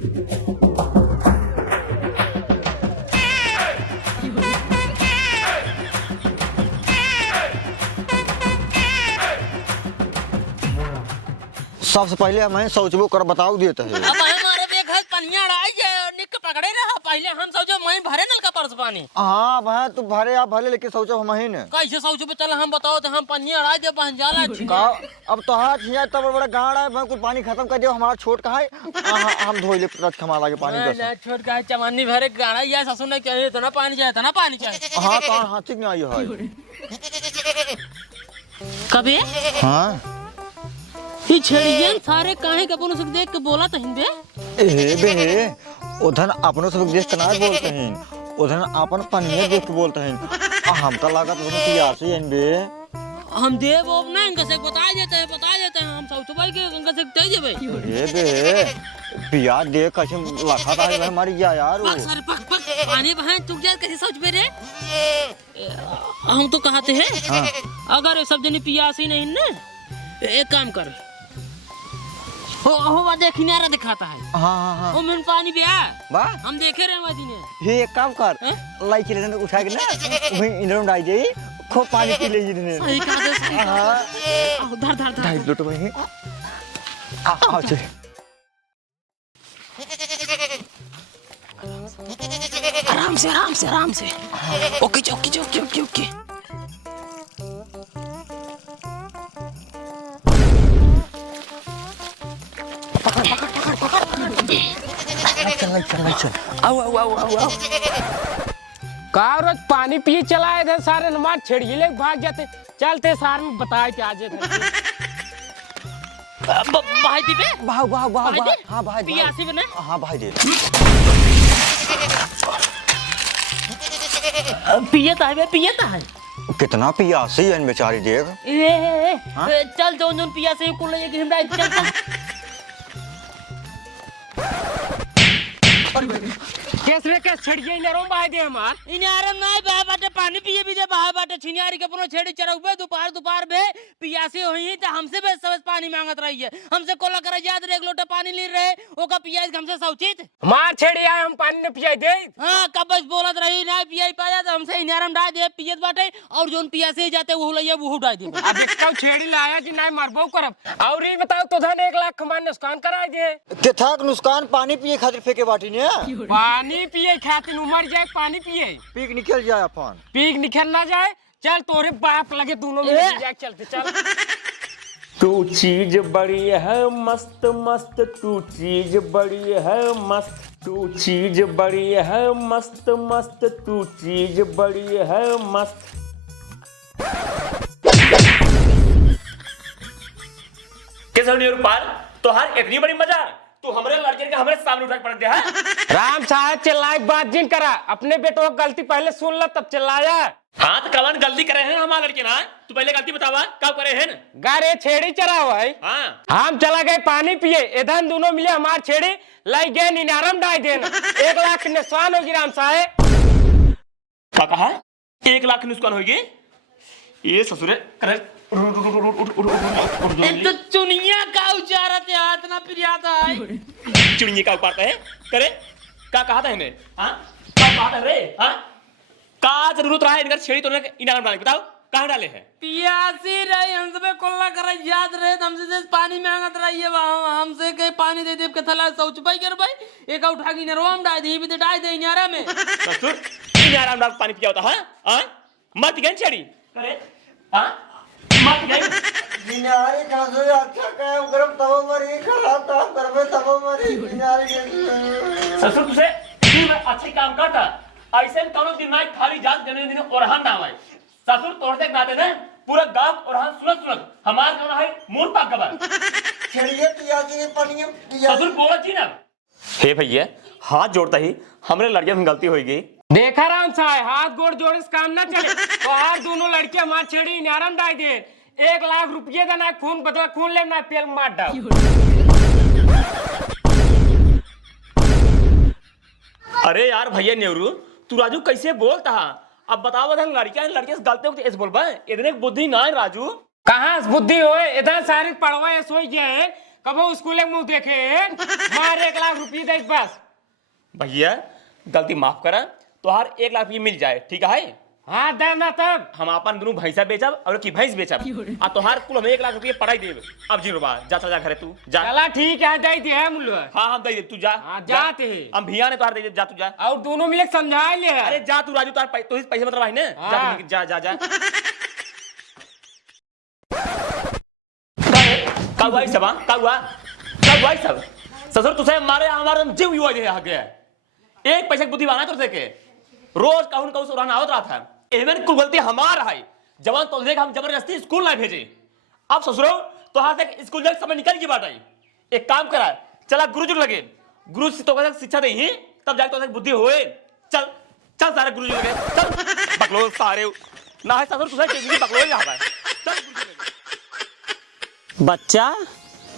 सबसे पहले हमें सोचबो कर बताओ देते है। अब हमारे देख है पनिया आई है निक पकड़े रहा पहले हम सोचो मैं भरे नल का परस पानी। हाँ भाई तू भरे आप भले लेके सोचो हम ही ने कैसे सोचो चल हम बताओ तो हम पनिया आई जब बहन जाला का अब तो हाथ छिया तब बड़ा गाड़ है भाई कुछ पानी खत्म कर दियो हमारा छोट का है हम धोई ले रच खमा लागे पानी बस छोट का चमन्नी भरे गाड़ा या ससुर ने चाहिए इतना पानी चाहिए इतना पानी चाहिए। हाँ तो हाँ ठीक नहीं आई है कबे हाँ ये छड़ियन सारे काहे कपन से देख के बोला तो हिंदे ए बे उधर अपनों से देख के ना बोलते हैं उधर अपन पनिया देख के बोलते हैं हम तो लागत उधर तैयार से इन बे हम देव वो ना इनका से बता देते हैं हम सब भाई के इनका से तेज है भाई ए बे पिया देख कैसे लखा था भाई हमारी क्या यार पक सर पक पानी बहन तू क्या कैसे सोच पे रे हम तो कहते हैं हाँ। अगर ये सब जने पियासी नहीं ना एक काम कर हो देख किनारा दिखाता है हाँ हाँ हाँ वो में पानी भी है वाह हम देखे रहे वादी ने ये एक काम कर लाई के लेने उठा के ना वहीं इंद्रम डाल जाई खूब पानी पी ले जी सही कहा दे सही हां धर धर धर ढाई लोट वहीं आओ चल आराम से ओके ओके चल आओ का रोज पानी पिए चलाए थे सारे नमाज छेड़िए ले भाग जाते चलते सार में बताए के आज भाई दी बे वाह हां भाई पियासी बने हां भाई दे पियता है कितना पियासी है इन बेचारी देख ए चल जोन पियासी को ले के हमरा चल केस रे केस छेड़िए नरो बाय दे हमार इनारम नहीं बह बाटे पानी पिए भी दे बह बाटे छिनियारी के पुनो छेड़ी चरउबे दोपहर बे पियासी होई त हमसे बे सब पानी मांगत रही है हमसे कोला कर याद रे एक लोटा पानी ली रहे ओका पियास हमसे सौचित मार छेड़ी आए हम पानी न पियाई दे हां कबस बोलत रही ना पियाई पाया तो हमसे इनारम डाल दे पियत बाटे और जोन पियासी जाते वो लइया वो डाल दे अब एकौ छेड़ी लाया कि नहीं मारबो करब और ई बताओ तो धन 1 लाख कमान नुकसान कराए दे केथाक नुकसान पानी पिए खातिर फेंके बाटी ने पानी पिए खातिर उमर जाए पानी पिए पीक निकल जाए अपन पीक निकल ना जाए चल तोरे बाप लगे दोनों में जाके चलते चल तू चीज बड़ी है मस्त मस्त तू चीज बड़ी है मस्त तू चीज बड़ी है मस्त मस्त तू चीज बड़ी है मस्त कैसे रूपाल तो हर इतनी बड़ी मजा तू हमरे लड़के के हमरे सामने उठा के पड़ दिया है राम साहब चिल्लाए बात जिन करा अपने बेटों की गलती पहले सुन ला तब चिल्लाया हाँ तो कवन गलती करे हैं हमारे लड़के ना तू पहले गलती बतावा कब करे हैं गारे छेड़ी चरा हुआ है हाँ हम चला गए पानी पिए इधर दोनों मिले हमार छेड़ी लाई गए निनारम डाल देना 1 लाख नुकसान होगी राम साहब क्या कहा 1 लाख नुकसान होगी ये ससुरे करे तो चुनिया का उचारत हाथ ना पियाता है चिड़िए का उपाता है करे क्या कहा था इन्हें हाँ क्या कहा था रे हाँ का जरूरत रहा है इनका छेड़ी तो इनाम डाले बताओ कहाँ डाले हैं पियासी रही हमसे कोल्ला कर याद रहे हमसे से पानी मांगत रही है हमसे के पानी दे के थला सोच पाई कर भाई एक उठा के नरवाम डाल दी भी तो डाल दे इनारा में ससुर इनाम डाल पानी पिया होता हाँ मत गए छेड़ी करे हाँ मत गए निनारी खासो अच्छा काम करम तब मरी खराब काम करबे तब मरी निनारी ससुर तुझे अच्छे काम करता ऐसे कौन दिन ना खाली जात जने दिन ओरहान ना आए ससुर तोड़ते नाते ना पूरा गांव ओरहान सुनत हमार कौन है मूल पाक गबर छेड़िए पियासी पनिया ससुर बोला जी ना हे भैया हाथ जोड़ता ही हमरे लड़कियों में गलती होगी देखा राम साहब हाथ गोड़ जोड़ इस काम ना चले तो आज दोनों लड़के हमार छेड़ी इनारम डाल दे 1 लाख रुपये का ना खून बदला खून ले ना तेल मार डाल अरे यार भैया नेहरू तू राजू कैसे बोलता है अब बताओ लड़कियां लड़के से गलती होती है बोल इतने बुद्धि ना है राजू कहाँ बुद्धि होए इधर सारी पढ़वा सोई गए कबो स्कूल मुंह देखे मार 1 लाख लाख रुपये दे बस। भैया गलती माफ करा, तोहार 1 लाख रुपये मिल जाए, ठीक है? हाँ दे ना तब। हम अपन दोनों भैंसा बेचब और की भैंस बेचब आ तोहार कुल हम 1 लाख रुपये पढ़ाई देब। अब जी रुपा जा जा घरे तू जा। चला ठीक है, दे दे मुल्ला। हाँ हाँ दे दे, तू जा। हाँ, जाते हैं। हम भैया ने तोहार दे दे, जा तू जा। और दोनों मिले समझा ले। अरे जा तू राजू, तोहार तो पैसे मतलब है ना, हाँ। जा जा जा। का हुआ सब? का हुआ सब? ससुर तुझे मारे हमारा जीव युवा दे आ गया। एक पैसे की बुद्धि बना तुझे के रोज कहूं कहूं सुराना आवत रहा था। एवन कुल गलती हमार है, जवान तो देख हम जबरदस्ती स्कूल ना भेजे। अब ससुरो तो हाथ तक स्कूल जाके समय निकल की बात आई। एक काम करा, चला गुरुजी लगे, गुरु से तो कहता शिक्षा दे ही तब जाके तो बुद्धि होए। चल चल सारे गुरुजी लगे, चल बकलो सारे ना है ससुर तुझे के बकलो यहां पर। चल बच्चा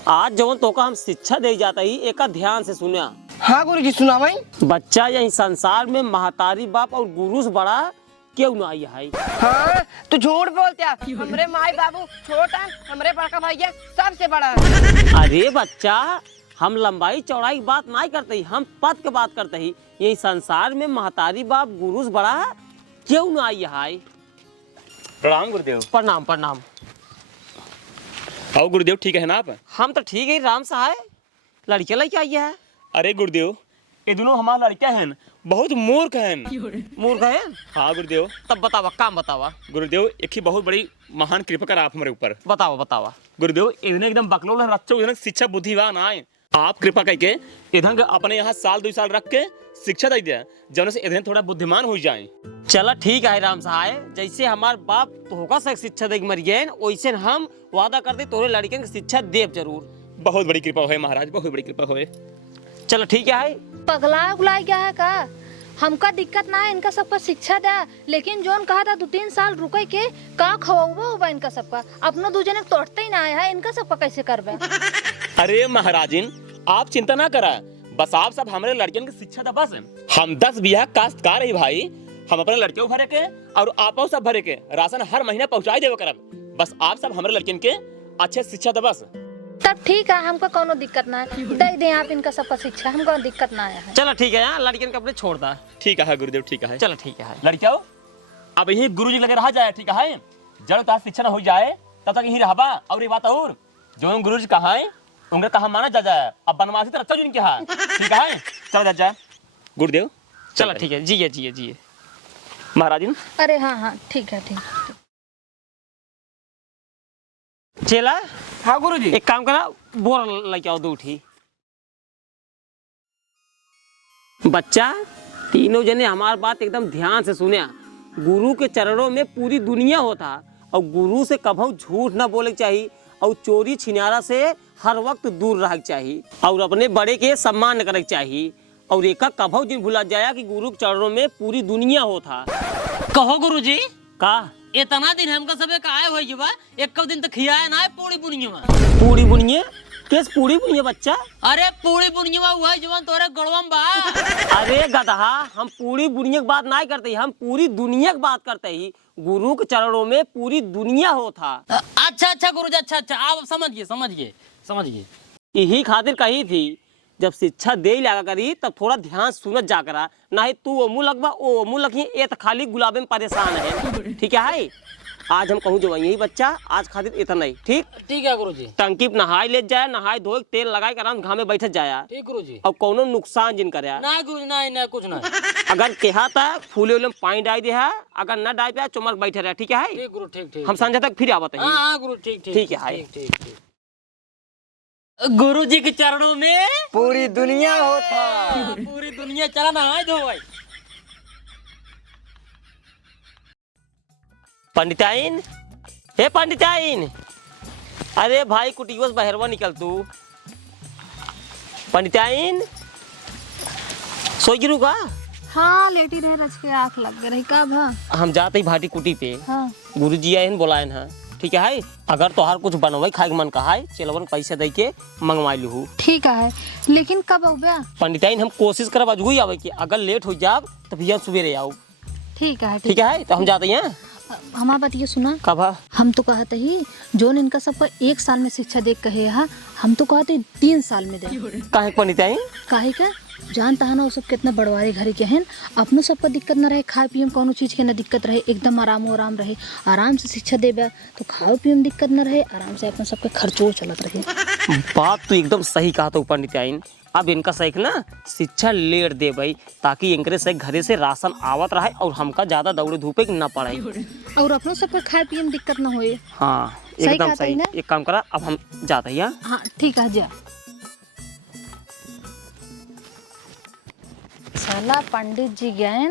आज जवन तोका हम शिक्षा दे जाता ही एका ध्यान से सुना। हाँ गुरुजी सुनावई। बच्चा यही संसार में महतारी बाप और गुरु से बड़ा क्यों ना आई है। हाँ तू झूठ बोलते है। हमरे माई बाबू छोटा, हमरे बड़का भैया सबसे बड़ा। अरे बच्चा हम लंबाई चौड़ाई की बात नहीं करते ही, हम पद की बात करते ही। यही संसार में महतारी बाप गुरु से बड़ा क्यों ना आई है। प्रणाम गुरुदेव। प्रणाम प्रणाम। आओ गुरुदेव, ठीक है ना आप? हम तो ठीक है राम सहाय। लड़के लेके आई है। अरे गुरुदेव ये दोनों हमारा लड़का हैं, बहुत मूर्ख हैं। मूर्ख है? हाँ गुरुदेव। तब बतावा काम बतावा। गुरुदेव एक ही बहुत बड़ी महान कृपा कर आप हमारे ऊपर। बतावा बतावा। गुरुदेव इन्हें एकदम बकलोल रच्चो, इन्हें शिक्षा बुद्धिवान आए। आप कृपा करके इधर अपने यहाँ साल 2 साल रख के शिक्षा दे दिया, जब से इधर थोड़ा बुद्धिमान हो जाए। चला ठीक है राम सहाय। जैसे हमार बाप तोहका से शिक्षा दे मर गए वैसे हम वादा करते तोरे लड़के की शिक्षा देव जरूर। बहुत बड़ी कृपा होए महाराज, बहुत बड़ी कृपा होए। चलो ठीक है। पगला उगला गया है का? हमका दिक्कत ना है, इनका सबका शिक्षा दा, लेकिन जोन कहा था 2-3 साल रुके के का खवाऊबा होगा इनका सबका। अपनो दूजने तोड़ते ही ना आया है, इनका सबका कैसे करबे? अरे महाराजिन आप चिंता ना करा, बस आप सब हमारे लड़कियों की शिक्षा दा। बस हम 10 बीघा काश्तकार है भाई, हम अपने लड़कियों भरे के और आपो सब भरे के राशन हर महीना पहुंचाई देवे करब। बस आप सब हमारे लड़कियों के अच्छे शिक्षा दा। बस तब ठीक है, हमको कोनो दिक्कत ना है, दे दें आप इनका सबका शिक्षा, हमको दिक्कत ना आया है। चलो ठीक है। यहाँ लड़के के अपने छोड़ दा। ठीक है गुरुदेव, ठीक है। चलो ठीक है। लड़कियों अब यही गुरुजी लगे रहा जाए, ठीक है? जब तक शिक्षा न हो जाए तब तक यही रहबा। और एक बात और, जो गुरुजी कहा है उनका कहा माना जा जाए। अब बनवासी तो रखो जिनके हाथ, ठीक है? चलो जा जाए गुरुदेव। चलो ठीक है। जिये जिये जिये महाराजिन। अरे हाँ हाँ ठीक है ठीक। चला। हाँ गुरुजी। एक काम करा, बोर लेके आओ 2 ठी। बच्चा तीनों जने हमारी बात एकदम ध्यान से सुने। गुरु के चरणों में पूरी दुनिया होता और गुरु से कभी झूठ ना बोले चाहिए और चोरी छिनारा से हर वक्त दूर रह चाहिए और अपने बड़े के सम्मान करे चाहिए। और एक कभी दिन भुला जाया कि गुरु के चरणों में पूरी दुनिया होता। कहो गुरुजी, का इतना दिन हमका सबे काहे होई जुबा, एक दिन तो खियाए ना है पूरी बुनिया। पूरी बुनिया? किस पूरी बुनिया बच्चा? अरे पूरी बुनिया हुआ जवान तोरे गड़वम बा। अरे गधा, हम पूरी दुनिया की बात नहीं करते, हम पूरी दुनिया की बात करते ही। गुरु के चरणों में पूरी दुनिया होता। अच्छा अच्छा गुरुजी, अच्छा अच्छा आप समझिए। यही खातिर कही थी जब शिक्षा दे लगा करी तब थोड़ा ध्यान सुनत जा करा, नहीं तू ओ मुँह लगवा ओ मुँह लगी, ये तो खाली गुलाबे में परेशान है। ठीक है? आज हम कहूँ जो यही बच्चा आज खातिर इतना ही। ठीक ठीक है गुरुजी। टंकी पे नहाई ले जाए, नहाई धोए तेल लगाए आराम घामे बैठ जाया। ठीक गुरुजी। अब कोनो नुकसान जिन करे ना गुरुजी, ना कुछ ना। अगर कहा था फूले उले में पानी डाल दिया, अगर न डाल पाया चुमक बैठे रहे। ठीक है? ठीक गुरु, ठीक। हम संजय तक फिर आवत है। हाँ गुरु, ठीक। ठीक है। ठीक। गुरुजी के चरणों में पूरी दुनिया होता। पूरी दुनिया चला नहाए धो भाई। पंडिताइन, हे पंडिताइन, अरे भाई कुटिया से बहरवा निकल तू। पंडिताइन सोई गिरू का? हाँ लेटी रहे, रच के आँख लग गई रही कब? हाँ हम जाते ही भाटी कुटी पे। हाँ गुरुजी आए बोलाए हैं। ठीक है? अगर तोहार कुछ बनवाई खाए के मन कहा है चलवन पैसे दे के मंगवा लू। ठीक है, लेकिन कब आओ बे? पंडिताइन हम कोशिश करब आज हुई आवे की, अगर लेट हो जाब तो भैया सुबेरे आओ। ठीक है। ठीक है? तो हम जाते हैं। हमारा बात ये सुना, कभा हम तो कहते ही जोन इनका सबका 1 साल में शिक्षा दे कहे हा, हम तो कहते 3 साल में दे। काहे पंडिताइन? काहे का जानता है ना वो सब कितना बड़वारे घरे के हैं। अपनों सबका दिक्कत ना रहे, खाए पिए में कोनो चीज़ के ना दिक्कत रहे, एकदम आराम रहे, आराम से शिक्षा देबे तो खाए पिए में दिक्कत ना रहे, आराम से अपन सबके खर्चो चलत रहे। बात तो एकदम सही कहा तो पंडिताइन। अब इनका सही ना शिक्षा लेट दे भाई, ताकि इनके से घरे से राशन आवत रहे और हमका ज्यादा दौड़े धूपे ना पड़े, और अपनों सबका खाए पिए में दिक्कत ना होए। हाँ सही एकदम कहा सही। ना? एक काम करा, अब हम जाते हैं। हाँ ठीक है जा। साला पंडित जी गए,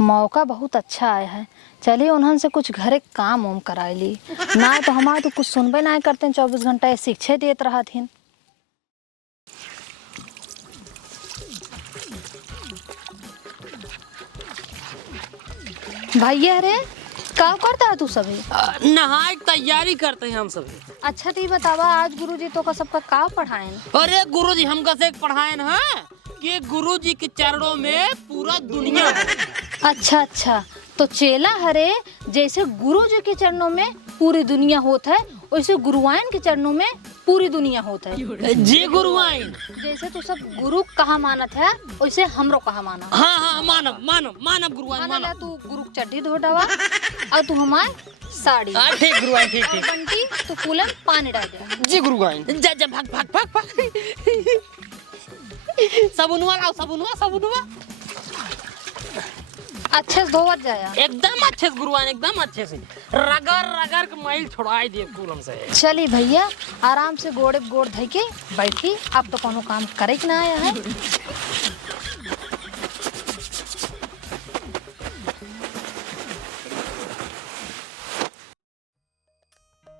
मौका बहुत अच्छा आया है, चलिए उन्होंने से कुछ घरे काम उम कराई ली ना, तो हमारे तो कुछ सुनबे ना करते 24 घंटा शिक्षा देत रहा थीन। भैया रे का करता है तू सभी? नहाए की तैयारी करते हैं हम सभी। अच्छा ती बतावा आज गुरुजी तो का सबका का पढ़ाएं? अरे गुरुजी हमका से पढ़ाए ना कि गुरुजी के चरणों में पूरा दुनिया हो। अच्छा, तो चेला हरे जैसे गुरुजी के चरणों में पूरी दुनिया होता है, वैसे गुरुआइन के चरणों में पूरी दुनिया होता है। जी गुरुआइन। जैसे तू सब गुरु कहाँ मानत है, वैसे हमरो कहाँ माना। हाँ मानव गुरुआइन माना तू गुरु चड्डी धो डावा और तू हमार साड़ी। ठीक गुरुआइन ठीक। बंटी तू कूलर में पानी डाल दे। जी गुरुआइन। जा भाग। सबुनवा लाओ, सबुनवा अच्छे से धोवत जाया। एकदम अच्छे से गुरुआइन, एकदम अच्छे से रगड़ के मैल छोड़ाई दिए कूलम से। चली भैया आराम से गोड़ धइ के बैठी, अब तो कोनो काम करे के ना आया है।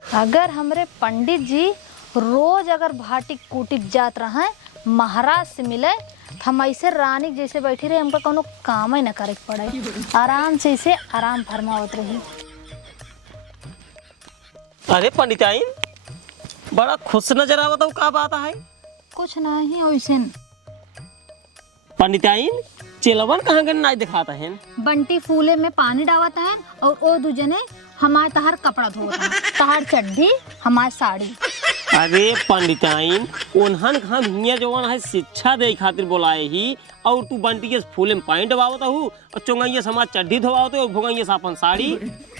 अगर हमरे पंडित जी रोज अगर भाटिक कूटिक जात रहे, महाराज से मिले, हम ऐसे रानी जैसे बैठी रहे, हमका कोनो काम ही न करे पड़े, आराम से इसे आराम फरमावत रही। अरे पंडिताइन बड़ा खुश नजर आवत हो, का बात है? कुछ नहीं वैसे। पंडिताइन चेलवन कहाँ गए नहीं दिखाता है? बंटी फूले में पानी डालता है और वो दूजने हमारे तहार कपड़ा धोता है, तहार चड्डी हमारी साड़ी। अरे पंडिताइन उन्हन कहाँ दुनिया जवान है शिक्षा दे खातिर बोलाए ही, और तू बंटी के फूले में पानी डबावत हूँ और चुंगैया से हमार चड्डी धोवावत और भुगैया से अपन साड़ी।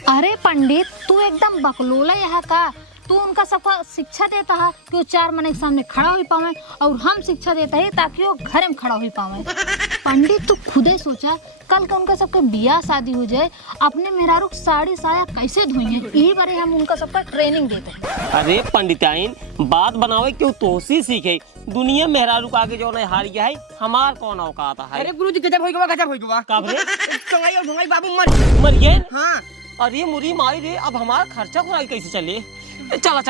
अरे पंडित तू एकदम बकलोला यहाँ का, तू उनका सबका शिक्षा देता है कि वो 4 महीने के सामने खड़ा हो पावे, और हम शिक्षा देता है ताकि वो घर में खड़ा हो पावे। पंडित तू खुदे सोचा कल का उनका सबका बियाह शादी हो जाए, अपने मेहरारू साड़ी साया कैसे धोएंगे, यही बारे हम उनका सबका ट्रेनिंग देते हैं। अरे पंडिताइन बात बनावे क्यों तोसी सीखे, दुनिया मेहरारू का आगे जो है हार गया है, हमार कौन औकात है? अरे गुरुजी गजब होई गवा। का भरे चंगाई और भंगाई बाबू मर गए। हाँ अरे मुरी माई रे, अब हमारा खर्चा खुराई कैसे चले? चला।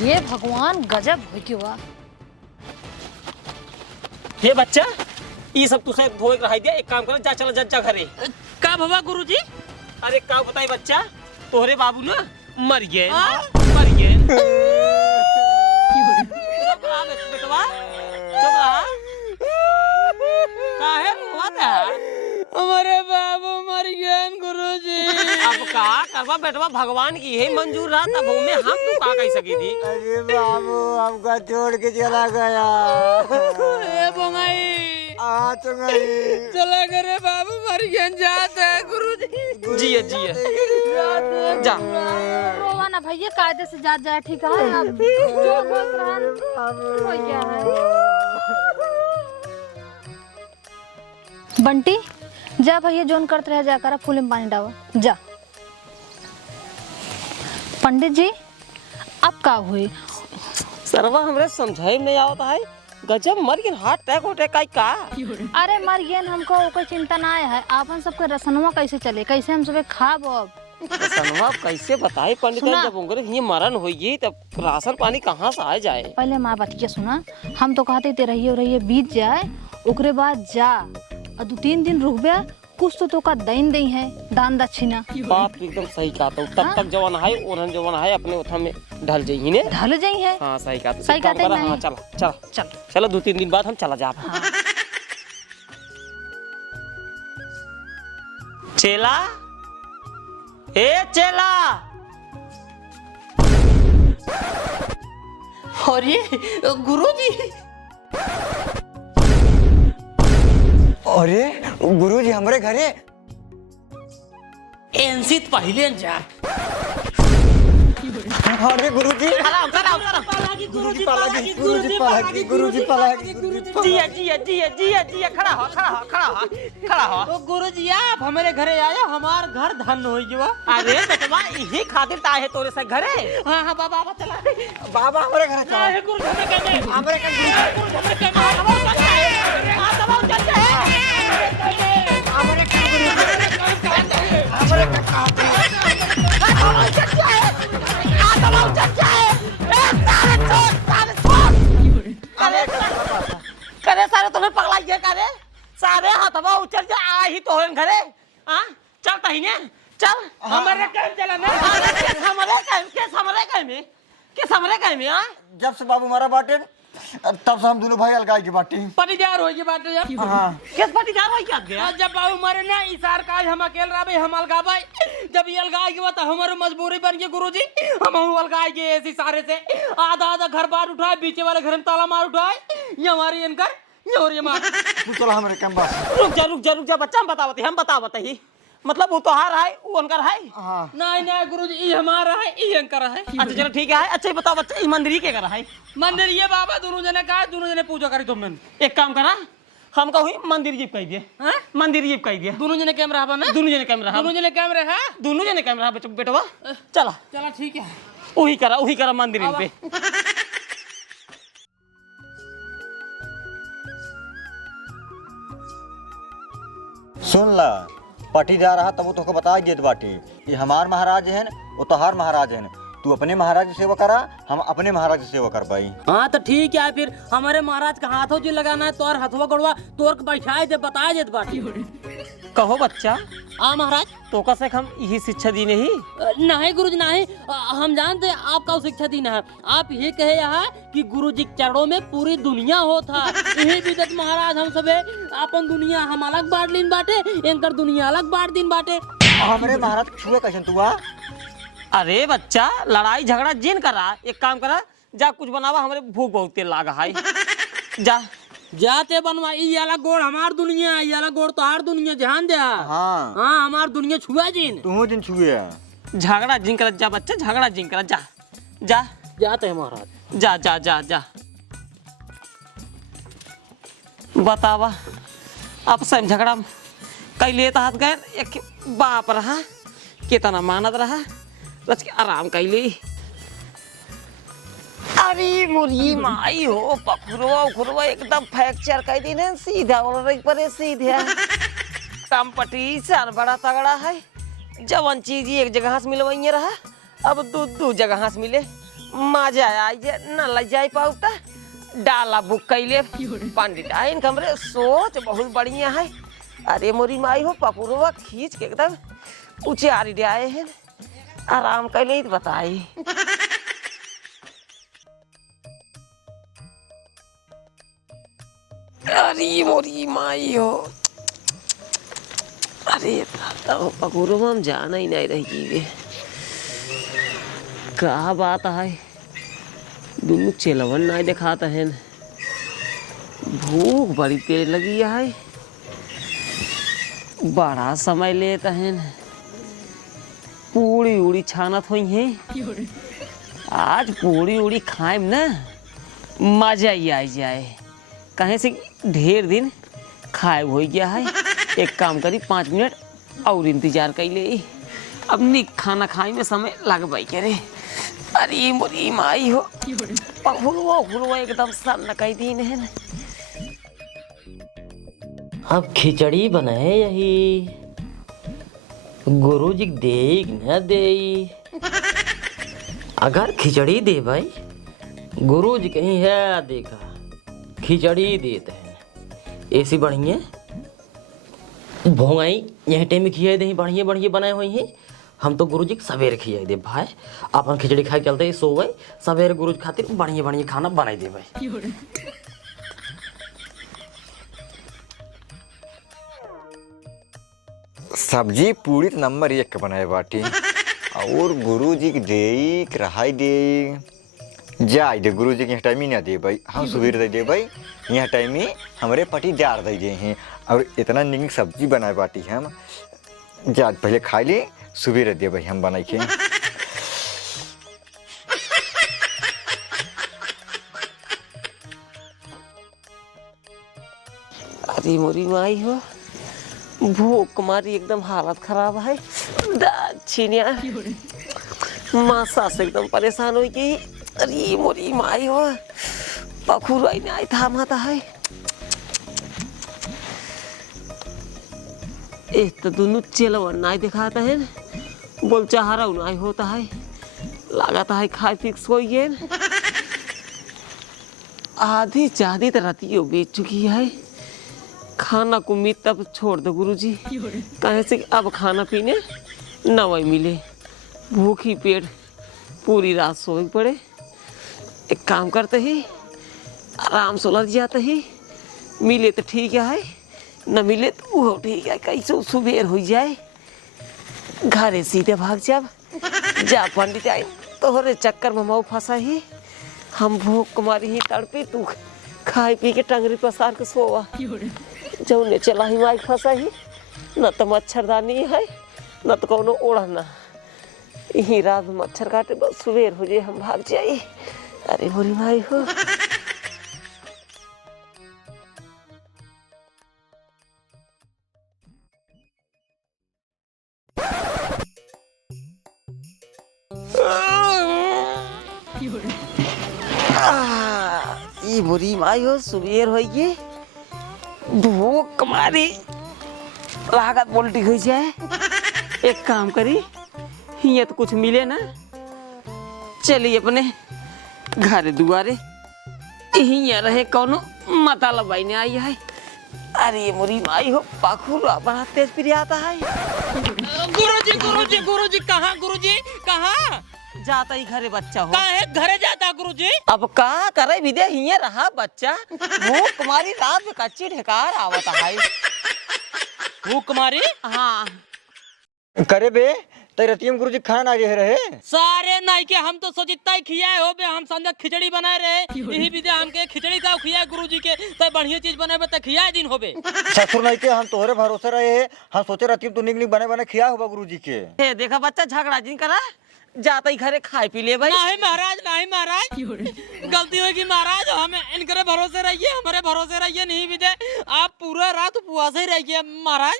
ये भगवान गजब हो गया। हे बच्चा ये सब तुझे धोए रहा दिया, एक काम कर जा घरे। का भवा गुरुजी? अरे का बताई बच्चा, तोहरे बाबू ना मर गए। बेटवा काहे रोवत है? हमारे बाबू मर गए गुरुजी। अब का करवा बेटवा, भगवान की यही मंजूर रहा तब में हम तू का कह सकी थी। अरे बाबू हमका छोड़ के चला गया। ए बंगाई चला करे बाबू मर गए, जाते हैं गुरुजी। जिया जा। रोवा ना भैया, कायदे से जा ठीक है। अब जो हो गया है। बंटी जा भैया जोन करते रह जा कर, फूल में पानी डालो जा। पंडित जी अब का हुई? सरवा हमरे समझाई नहीं आवता है, गजब मर गए, हार्ट अटैक होटे का? अरे मर गए हमको कोई चिंता ना है, आपन सबके रसनवा कैसे चले, कैसे हम सब खाब? अब रसनवा कैसे बताए पंडित, जब उनके ये मरण होई तब राशन पानी कहाँ से आ जाए? पहले माँ बतिया सुना, हम तो कहते थे रहिए बीत जाए, ओकरे बाद जा और 2-3 दिन रुकबे, कुछ तो का दैन दई है, दान दक्षिणा। बाप एकदम सही कहा, तब तक जवान है उन्हन जवान है अपने उठा में ढल जाई ने। ढल जाई है। हाँ सही कहा। सही कहते हैं। हाँ चलो 2-3 दिन बाद हम चला जा। चेला, ए चेला। और ये गुरुजी। अरे गुरुजी हमारे घरे। एनसी पहले जा। अरे गुरुजी गुरुजी पालागी गुरुजी पालागी गुरुजी पालागी जिया जिया जिया जिया जिया, खड़ा हो खड़ा हो खड़ा हो खड़ा हो। तो गुरुजी आप हमारे घरे आयो, हमार घर धन हो गया। अरे बेटवा यही खातिर तो आए है तोरे से घरे। हाँ हाँ बाबा बाबा चला। बाबा हमारे घरे चला। नहीं गुरुजी हमें कहने। हमारे घरे करे सारे तुम्हें पगला ये करे सारे हाथवा उचल जा आ ही तो होन घरे। हां चल तही ने चल हमारे काम चला ना। के समरे में हां जब से बाबू हमारा बाटे तब से हम दोनों भाई अलगाई की बाटी। पटीदार हो गए बाटे जब। हाँ किस पटीदार हो क्या गया। जब बाबू मरे ना इसार काज हम अकेले रह भाई, हम अलगा भाई। जब ये अलगा गया तो हमारी मजबूरी बन गई गुरुजी, हम अलगा गए ऐसे सारे से। आधा आधा घर बार उठाए, बीचे वाले घर में ताला मार उठाए। ये हमारी इनकर ये और ये मार। तू चला हमारे कम बस। रुक जा बच्चा, हम बतावत ही मतलब वो तो हार है वो उनकर है। हाँ नहीं नहीं गुरुजी ये हमारा है, ये इनकर है। अच्छा चलो ठीक है। अच्छा ये बताओ बच्चा ये मंदिर के करा है। मंदिर ये बाबा दोनों जने कहा, दोनों जने पूजा करी तुम मैंने। एक काम करा हम कहू मंदिर जीप कह दिए। हाँ? मंदिर जीप कह दिए। दोनों जने कैमरा बना। दोनों जने कैमरा दोनों जने कैमरे है। दोनों जने कैमरा बेटवा चला चला ठीक है। वही करा मंदिर पे। सुन ला पटी जा रहा तब वो तो बता देत बाटी ये हमार महाराज है वो तोहार महाराज है। तू अपने महाराज की सेवा करा, हम अपने महाराज की सेवा कर पाई। हाँ तो ठीक है फिर हमारे महाराज का हाथों जी लगाना है, तोर हथवा गड़वा तोर बैठाए दे बताए दे बाटी। कहो बच्चा हाँ महाराज। तो कैसे हम यही शिक्षा दी नहीं। नहीं गुरुजी नहीं, हम जानते हैं आपका शिक्षा दी है। आप ये कहे यहाँ कि गुरुजी के चरणों में पूरी दुनिया हो था। यही विदत महाराज हम सबे अपन दुनिया हम अलग बांट लीन बाटे, इनकर दुनिया अलग बांट दिन बाटे। हमारे महाराज छुए कैसे तू आ? अरे बच्चा लड़ाई झगड़ा जिन करा एक काम करा जा कुछ बनावा, हमारे भूख बहुत तेल लागा है। जा जाते बनवा ये अलग गोड़ हमार दुनिया, ये अलग गोड़ तो हर दुनिया ध्यान दे। हाँ हाँ हमार दुनिया छुआ जिन। तू दिन छुए झगड़ा जिन कर जा बच्चा झगड़ा जिन कर जा जा जाते हैं महाराज। जा जा जा जा बतावा आप सब झगड़ा कैले हाथ गए एक बाप रहा कितना मानत रहा रच के आराम कैली। अरे मुर्गी माई हो पखुरवा उखुरवा एकदम फ्रैक्चर कर दी ने सीधा और पर सीधा कम पटी सर बड़ा तगड़ा है। जवन चीज एक जगह से मिलवाइए रहा अब दू जगह से मिले मजा आए न लग जाए पाउता डाला बुक कैले पंडित आइन कमरे सोच बहुत बढ़िया है। अरे मोरी माई हो पपुरवा खींच के एकदम ऊंचे आरी आए हैं आराम कैले बताई। अरे मोरी माई हो अरे पपुरवा हम जाना ही नहीं रही क्या बात है दोनों चेलवन नहीं दिखाता है। भूख बड़ी तेज लगी है बड़ा समय लेता है। पूड़ी उड़ी छानत हुई है आज पूड़ी उड़ी खाएम ना मजा ही आ जाए कहीं से ढेर दिन खाए हो गया है। एक काम करी 5 मिनट और इंतजार कर ले अब नहीं खाना खाए में समय लग पाई करे। अरे मोरी माई हो पहुलवा एकदम सन कई दिन है। अब खिचड़ी बनाए यही गुरुजी दे न दे। अगर खिचड़ी दे भाई गुरुजी कहीं है देखा खिचड़ी देते हैं ऐसी बढ़िया भोंगाई यह टाइम में खिया दे बढ़िया बढ़िया बनाए हुई हैं। हम तो गुरुजी सवेरे खिया दे भाई अपन खिचड़ी खाए चलते सो गए सवेरे गुरुजी खातिर बढ़िया बढ़िया खाना बनाई दे भाई। सब्जी पूरी तो नंबर 1 के बनाए बाटी और गुरुजी के दे रहाई दे जाए दे गुरुजी के टाइम ही ना दे भाई हम सुबह दे भाई यहाँ टाइम ही हमारे पटी जार दे दे हैं और इतना निक सब्जी बनाए बाटी हम जा पहले खा ले सुबह दे भाई हम बनाई के। अरे मोरी माई हो भूख मारी एकदम हालत खराब है छिनिया मासा से एकदम परेशान हो गई। अरे मोरी माई हो पखुर आई था माता है एक तो दोनों चेलवा नहीं दिखाता है बोल चाह रहा हूँ नहीं होता है लगाता है खाए फिक्स हो गए आधी ज्यादा तो राती बीत चुकी है खाना को उम्मीद तब छोड़ दो गुरुजी कहे से अब खाना पीने न वही मिले भूखी पेट पूरी रात सोए पड़े। एक काम करते ही आराम से लग जाते ही मिले तो ठीक है न मिले तो वो ठीक है कैसे सुबह हो जाए घरे सीधे भाग जा पंडित आई तोहरे चक्कर में मऊ फंसा ही हम भूख कुमारी ही तड़पी तू खाए पी के टंगरी पसार के सोवा जौने चला ही माइक फंसा ही न तो मच्छरदानी है न तो कोनो ओढ़ना यही रात में मच्छर काटे बस सुबह हो जाए हम भाग जाए। अरे बोली भाई हो ये बुरी माई हो सुबह हो गई भूख मारी लागत बोल्टी हो जाए। एक काम करी हिया तो कुछ मिले ना चलिए अपने घर दुआरे हिया रहे कौनो मतलब नहीं आई है। अरे मुरी माई हो पाखुर बड़ा तेज प्रिय आता है। गुरुजी कहाँ जाता ही घरे बच्चा हो कहाँ है घरे जाता गुरुजी। अब का करे विदे हिया रहा बच्चा वो कुमारी रात में कच्ची ढेकार आवता है। वो कुमारी हाँ करे बे तेरे रतियम गुरुजी खाना आगे रहे सारे नहीं के हम तो सोचिता ही खियाए हो बे हम समझा खिचड़ी बनाए रहे यही विदे हमके खिचड़ी का खियाए गुरुजी के तो बढ़िया चीज बने तो खियाए दिन होबे। ससुर नहीं के हम तोहरे भरोसे रहे हम सोचे रतियम तू निक बने खिया होगा गुरुजी के। देखा बच्चा झगड़ा जिन करा जाता ही घरे खाए पी ले भाई। नहीं महाराज गलती होगी महाराज हमें इनके भरोसे रहिए हमारे भरोसे रहिए नहीं भी आप पूरा रात उपवास ही रहिए महाराज।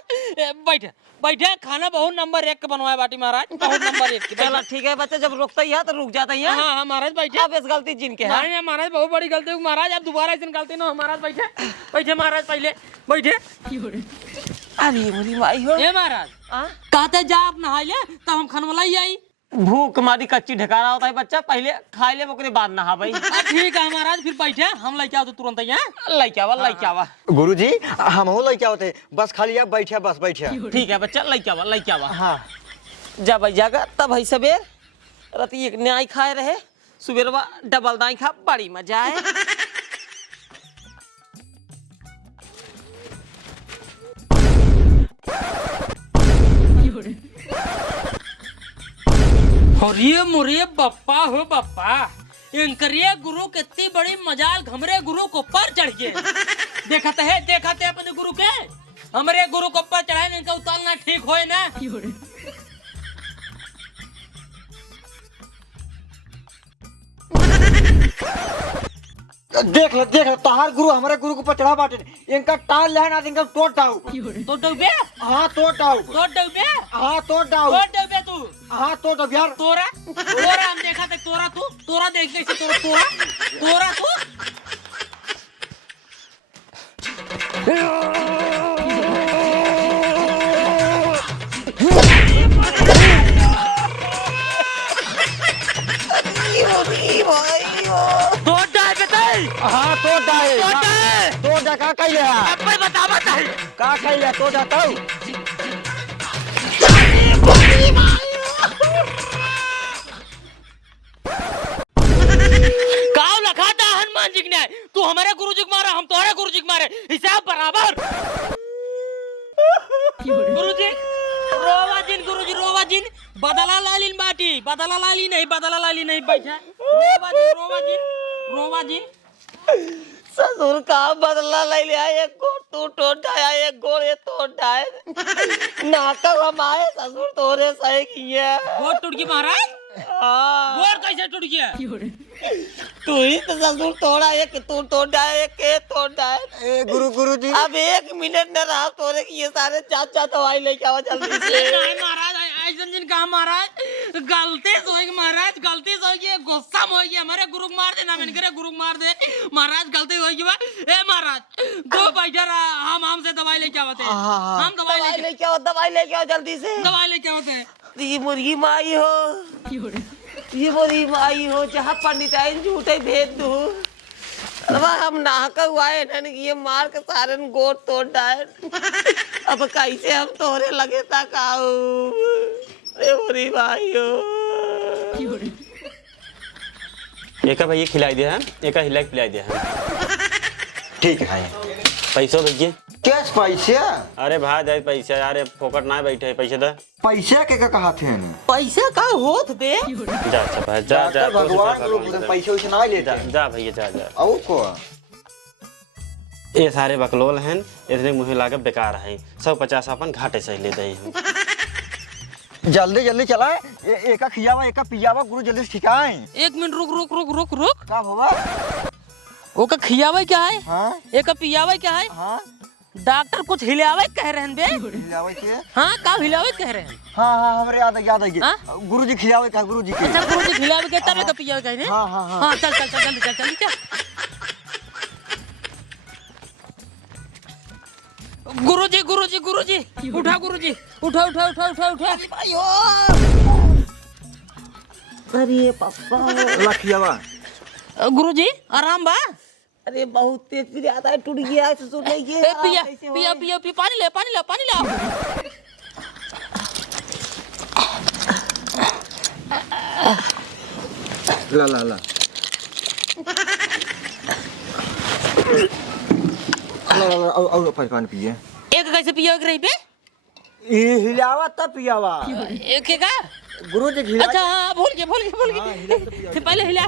बैठे खाना बहुत नंबर 1 का बनवाए बाटी महाराज बहुत नंबर 1। चलो ठीक है बच्चा जब रुकता ही है तो रुक जाता ही है। हाँ महाराज बैठे अब इस गलती जिनके है नहीं महाराज बहुत बड़ी गलती हुई महाराज अब दोबारा ऐसी गलती ना महाराज बैठे महाराज पहले बैठे। अरे मुरी माई हो ए महाराज कहते जा आप नहा ले तब हम खनवला ही आई। भूख मारी कच्ची ढकारा होता है बच्चा पहले खा ले ओकरे बाद नहा भाई। ठीक है महाराज फिर बैठे हम लेके आओ तो तुरंत यहाँ लेके आवा गुरुजी हम हो लइका होते बस खाली आप बैठे बस बैठे। ठीक है बच्चा लेके आवा हाँ जा भाई जागा तब भाई सबेर राती एक न्याय खाए रहे सुबेर डबल दाई खा बड़ी मजा है। और ये मुरे बप्पा हो बप्पा इनकरिए गुरु कितनी बड़ी मजाल हमरे गुरु को पर चढ़ गए। देखते है अपने गुरु के हमरे गुरु को पर चढ़ाए इनका उतारना ठीक होए ना। देख ले तहार गुरु हमारे गुरु को पचड़ा बाटे इनका टाल ले ना इनका तोड़ डाउ तो डूबे हाँ तोड़ डाउ हाँ तोड़ डाउ तू हाँ तोड़ डाउ यार तोरा हम देखा थे तोरा देख कैसे तोरा तू हाँ तोड़ डा का कइले बता का कइले तोड़ डा तौ काव लखाता हनुमान जी ने तू हमारे गुरुजी को मारा हम तुम्हारे गुरुजी को मारे हिसाब बराबर। गुरुजी रोवाजिन गुरुजी रोवाजिन बदला लालिन बाटी बदला लाली नहीं बैठा रोवाजिन ससुर का बदला ले लिया, एक गोड़ तू टोटाया, एक गोड़ ये तोड़ाए। नाटक हम आए ससुर तोरे सही किए। गोड़ टूट गई महाराज, गोड़ कैसे टूट गया? तू ही तो ससुर तोड़ा, एक तू तोड़ाए, एक ये तोड़ाए। ए गुरुजी अब 1 मिनट न रहा तोरे की ये सारे चाचा दवाई लेके आओ जल्दी से। नहीं महाराज ऐसा दिन कहा महाराज, गलती सोएगी महाराज, गलती सोएगी, गुस्सा होगी हमारे गुरु मार दे ना, मैंने करे गुरु मार दे महाराज, गलती होगी बा। ए महाराज दो बैठा रहा, हम हमसे दवाई लेके आवते हैं, हम दवाई लेके दवाई लेके आओ जल्दी से। दवाई लेके आवते हैं। ये मुर्गी माई हो, ये मुर्गी माई हो, जहाँ पंडित आए झूठे भेज दू। हम नाहक हुआए न ये मार के सारे गोड़ तोड़ डाए। अब कैसे हम तोरे लगे तक आऊ, अरे मुर्गी माई हो। एक भैया खिलाई दे हैं, एक हिला के पिलाई दे हैं। ठीक है पैसों भैया कैश पैसे अरे भाई दे पैसा यार, फोकट ना बैठे पैसे दे। पैसे के का कहा थे पैसा का होत बे? जा अच्छा भाई जा भगवान लोग पैसे वैसे ना लेते जा भैया जा और को ये सारे बकलोल हैं, इतने मुँह लाके बेकार हैं। 150 अपन घाटे से ले दे। जल्दी चला, एक खियावा एक पियावा गुरु जल्दी से ठिकाए। 1 मिनट रुक का बाबा ओका खियावे क्या है? हाँ एक पियावे क्या है? हाँ डॉक्टर कुछ हिलावे कह रहे हैं बे। खियावे के हाँ का हिलावे कह रहे हैं? हाँ हमरे याद आ गई हाँ? गुरुजी खियावे का गुरुजी के। अच्छा गुरुजी खिलावे के तब का पियावे कह रहे हैं? हाँ चल जल्दी चल। गुरुजी उठा गुरुजी उठा। अरे पापा लखियावा गुरुजी आराम बा? अरे बहुत तेज फिर आता है, टूट गया है ससुर ने ये। पिया पानी ले ला और पानी पिए। एक कैसे पिया रही पे? ये हिलावा तब पियावा एक का गुरुजी खिला। अच्छा हाँ भूल गए पहले हिला।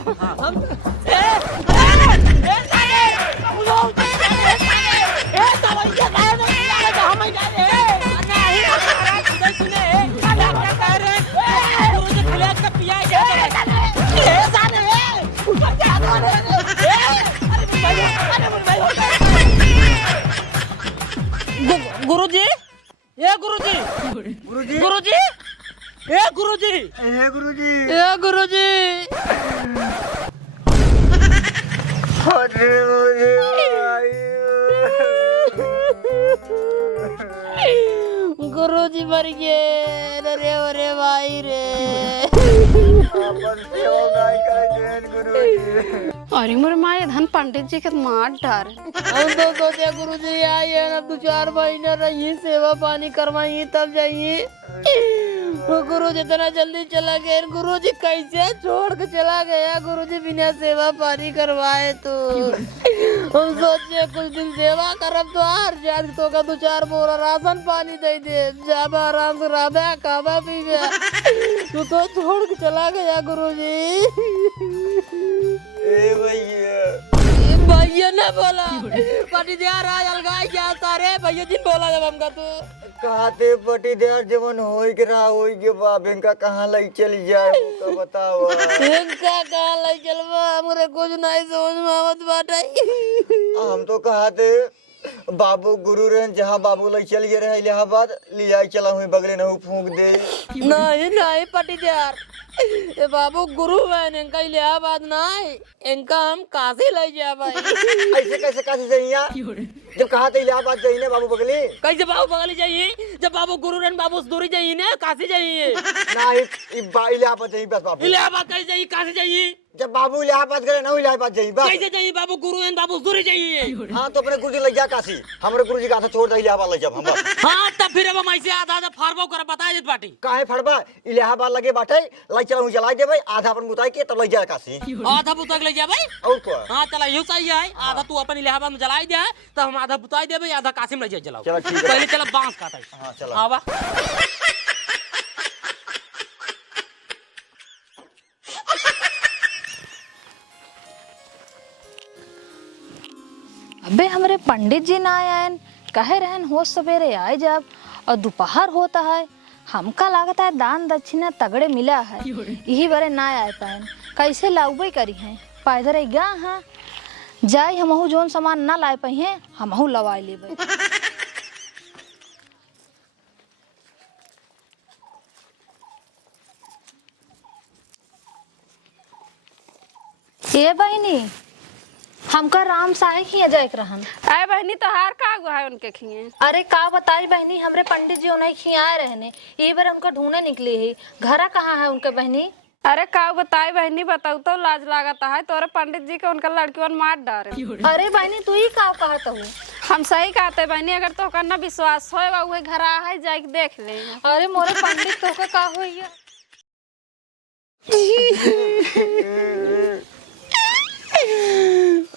गुरुजी ए गुरुजी गुरुजी मर गए रे भाई रे। अरे मोर माए धन पंडित जी के मार डार। हम तो सोचे गुरुजी आइए ना 2-4 महीने रहिए, सेवा पानी करवाइए तब जाइए। गुरुजी इतना जल्दी चला गया, गुरुजी कैसे छोड़ के चला गया? गुरुजी बिना सेवा पानी करवाए तो हम सोचे कुछ दिन सेवा करब तो हार जाए तो का 2-4 बोरा राशन पानी दे दे, जब आराम से रहा खावा पीवे। तू तो छोड़ के चला गया गुरुजी। भैया ने बोला पटीदार आज अलगाई क्या तारे भैया जी बोला जब हमका तो कहते पटीदार जवन होई के रहा होई के बाप इनका कहाँ लई चली जाए तो बताओ। इनका कहाँ लई चलवा हमरे कुछ नहीं समझ में आवत बाटे। हम तो कहते बाबू गुरु रहे जहाँ बाबू लई चल गए रहे इलाहाबाद लिया चला हुई बगले न फूंक दे। नहीं पटीदार ये बाबू गुरु है इनका इलाहाबाद नहीं, इनका हम काशी ले जा भाई। ऐसे कैसे काशी जाइए जब कहा था इलाहाबाद जाइए ना बाबू बगली। कैसे बाबू बगली जाइए जब बाबू गुरु रन बाबू दूरी जाइए ना काशी जाइए ना इलाहाबाद जाइए बस बाबू। इलाहाबाद कैसे जाइए काशी जाइए जब बाबू इलाहाबाद गए ना इलाहाबाद जाइए बस। कैसे जाइए बाबू गुरु रन बाबू दूरी जाइए। हाँ तो अपने गुरुजी ले जा काशी, हमारे गुरुजी का हाथ छोड़ दे इलाहाबाद ले जब हम बस। हाँ तब फिर अब हम ऐसे आधा फाड़बो कर बता देत बाटी। काहे फड़बा इलाहाबाद लगे बाटे लाई चला हूँ चला दे भाई, आधा अपन बुताई के तब ले जा काशी। आधा बुता ले जा भाई और क्या? हाँ चला यू सही है, आधा तू अपन इलाहाबाद में जलाई दे तो हम आधा बुताई देबे, आधा काशी में ले जा चलाओ। चलो ठीक है। पहले चला बांस काटा। हाँ चलो। हाँ बा अबे हमारे पंडित जी ना आयन, कहे रहन हो सवेरे आए जब, और दोपहर होता है। हमका लागता है दान दक्षिणा तगड़े मिला है, यही बारे ना आए पाए। कैसे लाउबे करी हैं, पैदल गया हाँ जाए हमहू जोन सामान ना लाए पाई हैं हमहू लवाई लेबे। ए बहनी हमका राम साहे खिया जाए रहन। आए बहनी तो हार का गो है उनके खिए। अरे का बताई बहनी, हमरे पंडित जी उन्हें खियाए रहने, ये बार उनका ढूंढने निकली है। घरा कहाँ है उनके बहनी? अरे का बताई बहनी, बताऊ तो लाज लागता है तोरे पंडित जी के उनका लड़कियों मार डारे। अरे बहनी तू ही का कहता हूँ? हम सही कहते बहनी, अगर तो करना विश्वास हो वही घर है जाके देख ले। अरे मोरे पंडित तो का होइया।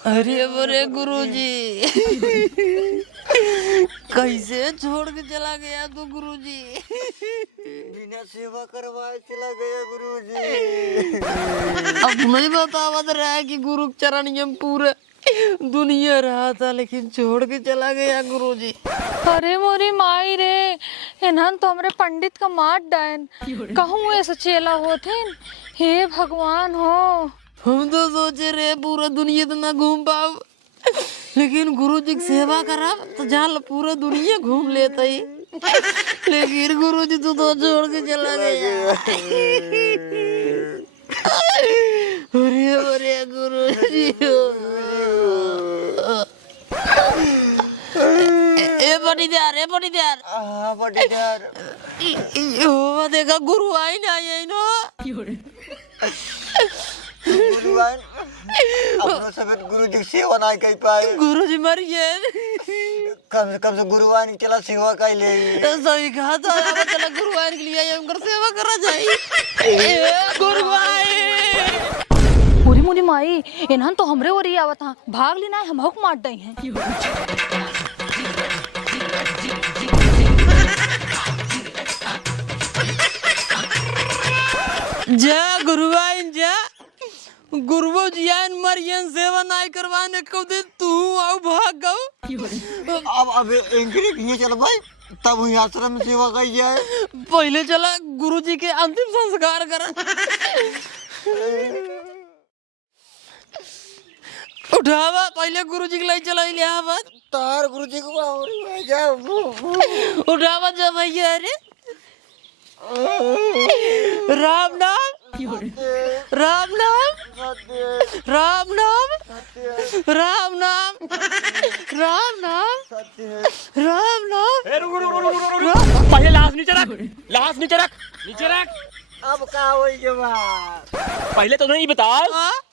अरे बोरे गुरुजी कैसे छोड़ के चला गया तो गुरुजी? बिना सेवा करवाए चला गया गुरुजी। अब नहीं बतावत रहा है कि गुरु के चरण में पूरे दुनिया रहा था, लेकिन छोड़ के चला गया गुरुजी। अरे मोरी माई रे, इन्हन तो हमरे पंडित का मार डायन, कहूँ ऐसा चेला होते। हे भगवान हो, हम तो सोचे रहे पूरा दुनिया तो ना घूम पाओ, लेकिन गुरु जी की सेवा करब तो जान पूरा दुनिया घूम लेता ही, लेकिन गुरु जी तो छोड़ के चला गया। अरे अरे गुरु जी ए पटीदार, ए पटीदार। हाँ पटीदार। ओ देखा गुरु आई ना आई नो। गुरुवान अपनो सवेत गुरु जी सेवा नहीं कर पाए। गुरु जी मर गए, कम से गुरुवान चला सेवा कर ले। सही कहा था, अब चला गुरुवान के लिए उनकर सेवा करा जाए। गुरुवान पूरी मुरी माई, इन्हन तो हमरे ओरी आवत हा, भाग लेना है हमहू मार दई हैं। जा गुरुवाइन जा, गुरुओ जियान मरियन सेवा नहीं करवाने को दे तू आओ भाग गओ। अब एंकरे किए चल भाई, तब वही आश्रम में सेवा कर जाए। पहले चला गुरुजी के अंतिम संस्कार कर। उठावा पहले गुरुजी के लिए चला इलाहाबाद। तार गुरुजी को और जा उठावा जा भैया। अरे राम नाम, राम नाम, राम नाम, राम नाम, राम नाम, राम नाम। पहले लाश नीचे रख, लाश नीचे रख, नीचे रख। अब का होई के बा? पहले तो नहीं बता,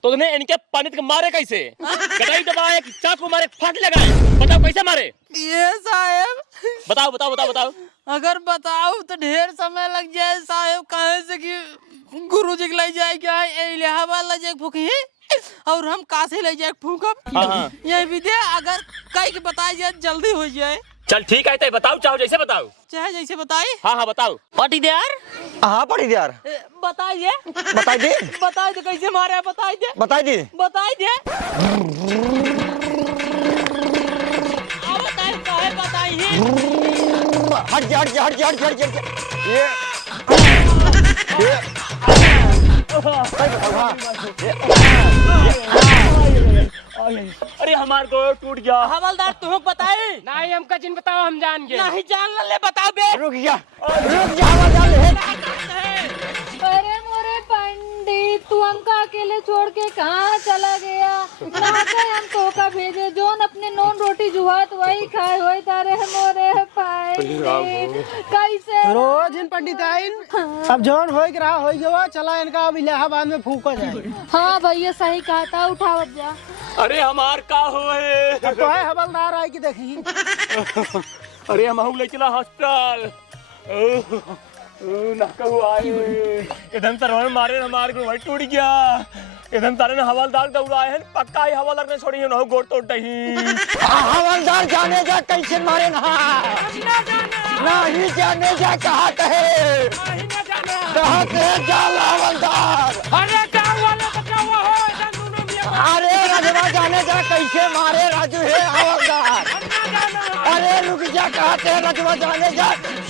तो ने इनके पंडित को मारे कैसे? कटाई दबाए, चाकू मारे, फांसी लगाए, बताओ कैसे मारे? ये साहब बताओ बताओ बताओ बताओ। अगर बताओ तो ढेर समय लग जाए साहब, कहे से कि गुरु जी ले जाए क्या इलाहाबाद ले जाए फूकी और हम काशी ले जाए फूकब। हाँ। ये विद्या अगर कहीं के बताई जाए जल्दी हो जाए। चल ठीक है, तो बताओ, चाहो जैसे बताओ। चाहे जैसे बताई। हाँ हाँ बताओ। पटीदार हाँ पटीदार बताइए, बताई दे, बताई दे कैसे मारे, बताई दे, बताई दे, बताई दे। अब बताइए काहे बताइए। हट जा हट जा हट जा हट जा हट जा। ये अरे हमार गोड़ टूट गया। हवलदार तुम्हें बताए नहीं हमका जिन बताओ हम जान गए। नहीं जान ले, बताओ बे। रुक जा आवाज अरे मोरे पंडित, तू हमका अकेले छोड़ के कहाँ चला गया? ना के हम तो का भेजे, जोन अपने नॉन रोटी जुहात वही खाए होई तारे मोरे पंडित। कैसे रोज इन पंडित आइन, अब जौन हो रहा हो गया, चला इनका अब इलाहाबाद में फूका जाए। हाँ भैया सही कहा था, उठावत जा। अरे हमार का होए? तो है हवलदार आए की देखी। अरे हम ले चला हॉस्पिटल। ना कहू आए इधर तरह मारे, हमारे को वही टूट गया। इधर तारे ने हवलदार दौड़ाए हैं, पक्का ही हवलदार ने छोड़ी है ना गोड़ तोड़ दही। हवलदार जाने जा कैसे मारे ना नहीं जाने जा, कहा कहे कहा कहे जाल हवलदार। अरे गाँव वाले बचाओ हो, अरे राजवा जाने जा कैसे मारे राजू है। जा कहाँ से है रजवा जाने जा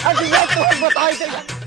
अरे ये तो बताई दे